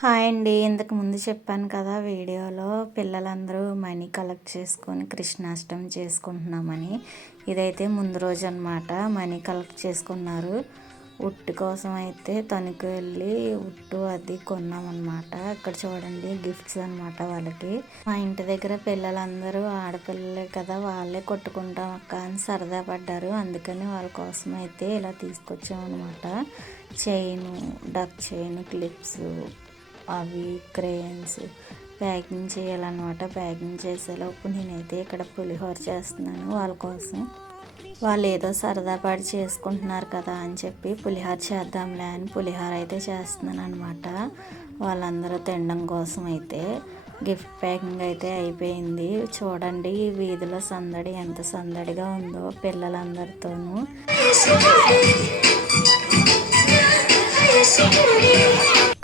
Hi అండి. ఇంతకు ముందు చెప్పాను కదా వీడియోలో పిల్లలందరూ మనీ కలెక్ట్ చేసుకొని కృష్ణాష్టమి చేసుకుంటున్నామని. ఇదైతే ముందు రోజు అనమాట మనీ కలెక్ట్ చేసుకున్నారు. ఉట్టు కోసం అయితే తణుకు వెళ్ళి ఉట్టు అది కొన్నామన్నమాట. అక్కడ చూడండి గిఫ్ట్స్ అనమాట వాళ్ళకి. మా ఇంటి దగ్గర పిల్లలందరూ ఆడపిల్లలే కదా వాళ్ళే కొట్టుకుంటాం అక్క అని సరదా పడ్డారు. అందుకని వాళ్ళ కోసం అయితే ఇలా తీసుకొచ్చామన్నమాట. చైను డక్ చైన్ క్లిప్స్ అవి క్రేయన్స్ ప్యాకింగ్ చేయాలన్నమాట. ప్యాకింగ్ చేసేలోపు నేనైతే ఇక్కడ పులిహోర చేస్తున్నాను వాళ్ళ కోసం. వాళ్ళు ఏదో సరదాపాటు చేసుకుంటున్నారు కదా అని చెప్పి పులిహోర చేద్దాంలే అని పులిహోర అయితే చేస్తున్నాను అనమాట వాళ్ళందరూ తినడం కోసం అయితే గిఫ్ట్ ప్యాకింగ్ అయితే అయిపోయింది. చూడండి వీధిలో సందడి ఎంత సందడిగా ఉందో పిల్లలందరితోనూ.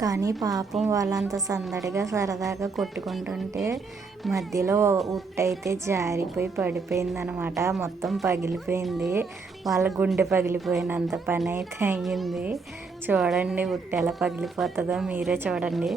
కానీ పాపం వాళ్ళంత సందడిగా సరదాగా కొట్టుకుంటుంటే మధ్యలో ఉట్టయితే జారిపోయి పడిపోయింది అనమాట మొత్తం పగిలిపోయింది. వాళ్ళ గుండె పగిలిపోయినంత పని అయితే అయ్యింది. చూడండి ఉట్ట ఎలా పగిలిపోతుందో మీరే చూడండి.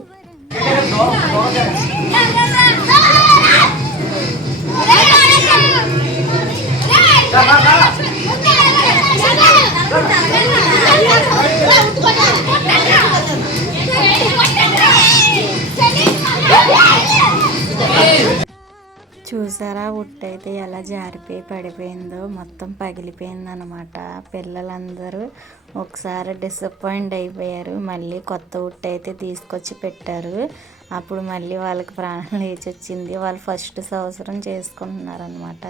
చూసారా ఉట్టయితే ఎలా జారిపోయి పడిపోయిందో మొత్తం పగిలిపోయింది అనమాట పిల్లలందరూ ఒకసారి డిసప్పాయింట్ అయిపోయారు. మళ్ళీ కొత్త ఉట్టు అయితే తీసుకొచ్చి పెట్టారు. అప్పుడు మళ్ళీ వాళ్ళకి ప్రాణం లేచి వచ్చింది వాళ్ళు ఫస్ట్ సంవత్సరం చేసుకుంటున్నారనమాట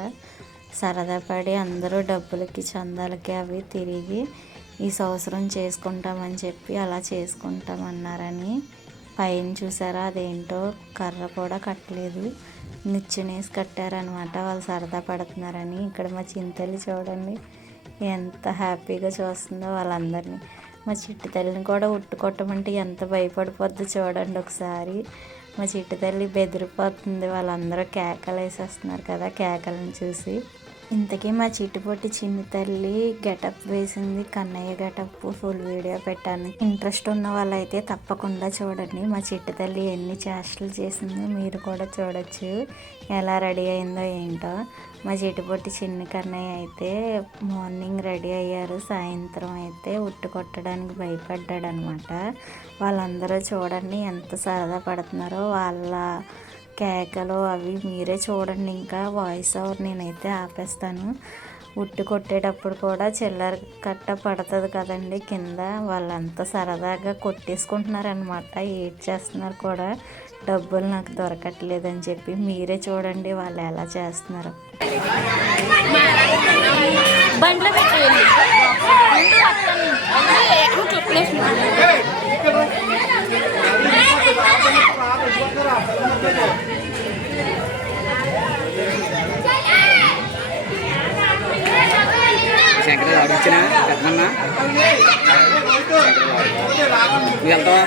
సరదా పడి అందరూ డబ్బులకి చందాలకి అవి తిరిగి ఈ సంవత్సరం చేసుకుంటామని చెప్పి అలా చేసుకుంటామన్నారని. పైన చూసారా అదేంటో? కర్ర కూడా కట్టలేదు. నిచ్చెనేసి కట్టారనమాట వాళ్ళు సరదా పడుతున్నారని. ఇక్కడ మా చింతల్లి చూడండి ఎంత హ్యాపీగా చూస్తుందో వాళ్ళందరినీ. మా చిట్టి తల్లిని కూడా ఉట్టుకొట్టమంటే ఎంత భయపడిపోద్దో చూడండి ఒకసారి. మా చిట్టి తల్లి బెదిరిపోతుంది. వాళ్ళందరూ కేకలు వేసేస్తున్నారు కదా కేకలను చూసి. ఇంతకీ మా చిట్టుపొట్టి చిన్ని తల్లి గెటప్ వేసింది కన్నయ్య గెటప్ ఫుల్ వీడియో పెట్టాను. ఇంట్రెస్ట్ ఉన్న వాళ్ళైతే తప్పకుండా చూడండి. మా చిట్టు తల్లి ఎన్ని చేష్టలు చేసిందో మీరు కూడా చూడొచ్చు. ఎలా రెడీ అయిందో ఏంటో. మా చిట్టుపొట్టి చిన్ని కన్నయ్య అయితే మార్నింగ్ రెడీ అయ్యారు. సాయంత్రం అయితే ఉట్టు కొట్టడానికి భయపడ్డాడు అనమాట వాళ్ళందరూ చూడండి ఎంత సరదా పడుతున్నారో. వాళ్ళ కేకలు అవి మీరే చూడండి. ఇంకా వాయిస్ ఓవర్ నేనైతే ఆపేస్తాను. ఉట్టు కొట్టేటప్పుడు కూడా చిల్లర కట్ట పడుతుంది కదండి. కింద వాళ్ళంతా సరదాగా కొట్టేసుకుంటున్నారనమాట ఏడ్ చేస్తున్నారు కూడా. డబ్బులు నాకు దొరకట్లేదు అని చెప్పి మీరే చూడండి వాళ్ళు ఎలా చేస్తున్నారు. బండ్లో శంకర్ ఆడిచ్చిన పెద్దమన్నా నువ్వు వెళ్తావా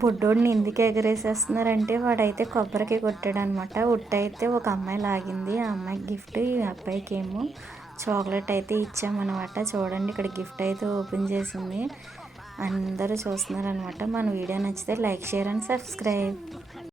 బుడ్డోడిని ఎందుకు ఎగరేసేస్తున్నారంటే వాడైతే కొబ్బరికి కొట్టాడు అనమాట ఉట్టయితే ఒక అమ్మాయి లాగింది. ఆ అమ్మాయికి గిఫ్ట్ ఈ అబ్బాయికి ఏమో చాక్లెట్ అయితే ఇచ్చామన్నమాట. చూడండి ఇక్కడ గిఫ్ట్ అయితే ఓపెన్ చేసింది. అందరూ చూస్తున్నారనమాట మన వీడియో నచ్చితే లైక్ షేర్ అండ్ సబ్స్క్రైబ్.